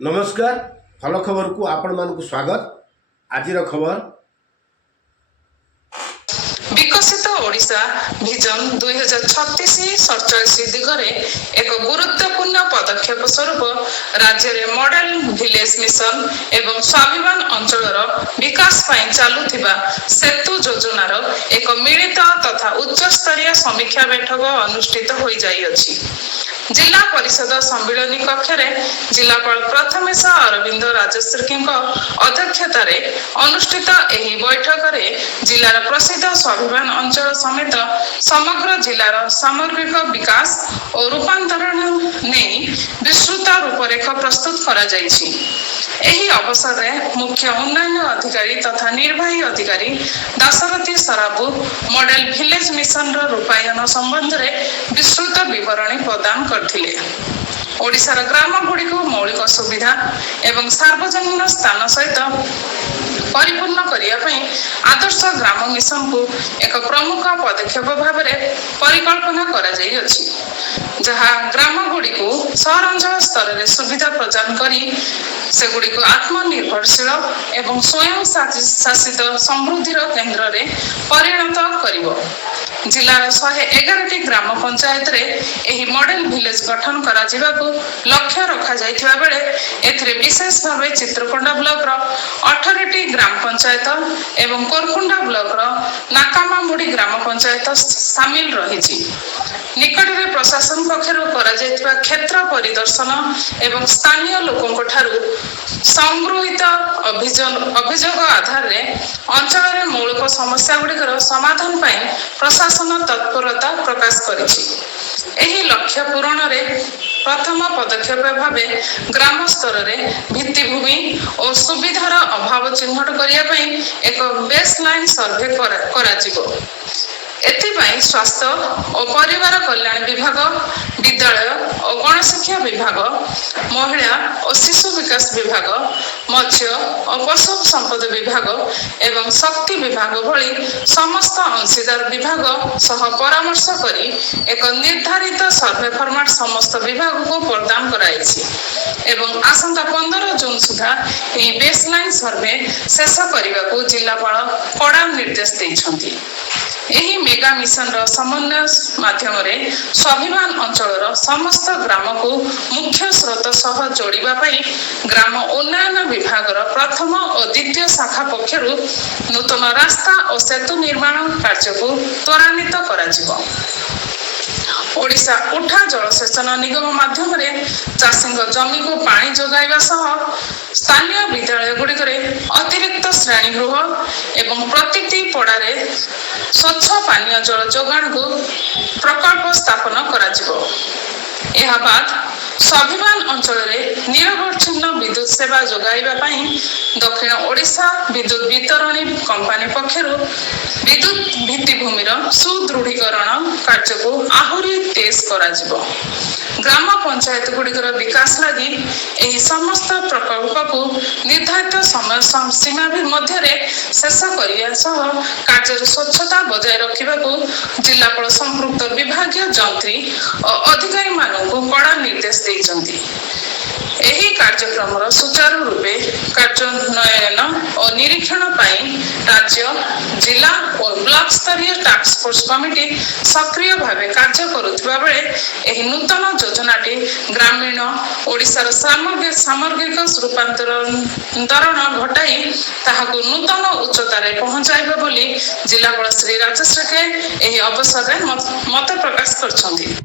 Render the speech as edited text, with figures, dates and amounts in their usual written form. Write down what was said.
नमस्कार भल खबर को आपण मानक स्वागत। आज खबर विकसित ओडिशा विजन 2036-47 दिगरे एक गुरुत्वपूर्ण पदक्षेप स्वरूप राज्य रे मॉडल विलेज मिशन एवं स्वाभिमान अंचलर विकास पाई चालुथिबा सेतु योजनार एक मिलित तथा उच्च स्तरीय समीक्षा बैठक अनुष्ठित होई जाई अछि। जिला परिषद सम्मिलनी कक्ष जिलापाल प्रथमेश अरविंद राजश्री अध्यक्षतार अनुष्ठित एही बैठक रे जिलार प्रसिद्ध स्वाभिमान अंचल समेत समग्र जिलार सामग्रिक विकास और रूपांतरण नहीं विस्तृत रूपरेख प्रस्तुत करा जायछि। एही अवसर में मुख्य उन्नयन अधिकारी तथा निर्वाही अधिकारी Dasarathi Sarabu model village mission रूपायन संबंध में विस्तृत विवरणी प्रदान करथिले। ओडिशार ग्राम गुड़िक मौलिक सुविधा एवं सार्वजनिक स्थान सहित परिपूर्ण करने आदर्श ग्राम मिशन को एक प्रमुख पदक्षेप भाव में परिकल्पना करा जाई अछि, जहाँ ग्राम गुड़ी को सहरांचल स्तर में सुविधा प्रदान करी सेगुड़ी को आत्मनिर्भरशील एवं स्वयं शासित समृद्धिर केन्द्र रे परिणत करिवो। जिलार 111टी ग्राम पंचायत रे एही मॉडल विलेज गठन करा जिबाकू लक्ष्य रखा जाइथिबा बेले एथिरे विशेष भावे चित्रकोंडा ब्लॉक रो 18टी ग्राम पंचायत एवं कोरकुंडा ब्लॉक रो नाकामामुडी ग्राम पंचायत शामिल रहिछि। निकट में प्रशासन पक्षरु करा जाइथिबा क्षेत्र परिदर्शन एवं स्थानीय लोकंक ठारू संगृहीत अभियोग आधार रे अंचल रे मौलिक समस्या गुड़िकर समाधान पाई प्रशासन तत्परता प्रकाश करिछि। एही लक्ष्य पूरण रे प्रथम पदक्षेप भावे ग्राम स्तर रे भित्तिभूमि और सुविधार अभाव चिन्हट करिया पई एक बेसलाइन सर्वे कराजिबो। एथिपाई स्वास्थ्य और परिवार कल्याण विभाग, विद्यालय और गणशिक्षा विभाग, महिला और शिशु विकास विभाग, मत्स्य और पशु संपद विभाग एवं शक्ति विभाग भली समस्त अंशीदार विभाग सह परामर्श करी एक निर्धारित सर्वे फॉर्मेट समस्त विभाग को प्रदान कराइछि एवं आसंता 15 जून सुधा एही बेसलाइन सर्वे शेष करने को जिलापाल कड़ा निर्देश दैछन्ति। एही मेगा मिशन रो समन्वय माध्यम रे स्वाभिमान अंचलर समस्त ग्राम को मुख्य स्रोत सह जोड़िबा पई ग्राम उन्नयन विभाग रो प्रथम और द्वितीय शाखा पक्षरु नूतन रास्ता और सेतु निर्माण कार्य को त्वरान्वित कराजिबो। ओडिशा उठा जलसेचन निगम माध्यम रे चाषी जमी को पानी जोगाइबा सह स्थानीय विद्यालय गुड़िकरे अतिरिक्त श्रेणी गृह एवं प्रतिटी पड़ारे स्वच्छ पानीय जल जोगाण को प्रकल्प स्थापन कराजिबो। एहा बाद स्वाभिमान अंचल रे निरवच्छिन्न विद्युत सेवा जोगाइबा पई दक्षिण ओडिशा विद्युत वितरणी कंपनी पक्षरु विद्युत भित्तिभूमिर सुदृढ़ीकरण कार्य को आहुरी तेज कराजिबो। ग्राम पंचायत गुड़िकर विकास लगी एही समस्त प्रकल्प को निर्धारित समय सीमा मध्य शेष करने सह कार्य स्वच्छता बजाय रखा जिलापाल संपृक्त विभागीय जंत्री और अधिकारी मानू कड़ा निर्देश देइछन्ति। एही कार्यक्रम सुचारू रूपे कार्यान्वयन और निरीक्षण पाई राज्य, जिला और ब्लॉक स्तरीय टास्क फोर्स कमिटी सक्रिय भावे कार्य करुथिबा बेले एही नूतन योजनाटी ग्रामीण ओडिशार सामग्रिक रूपांतरण घटाई ताहाकु नूतन उच्चतारे पहुंचाइबे बोली जिलापाल श्री राजश्री एही अवसर में मत प्रकाश करछन्ति।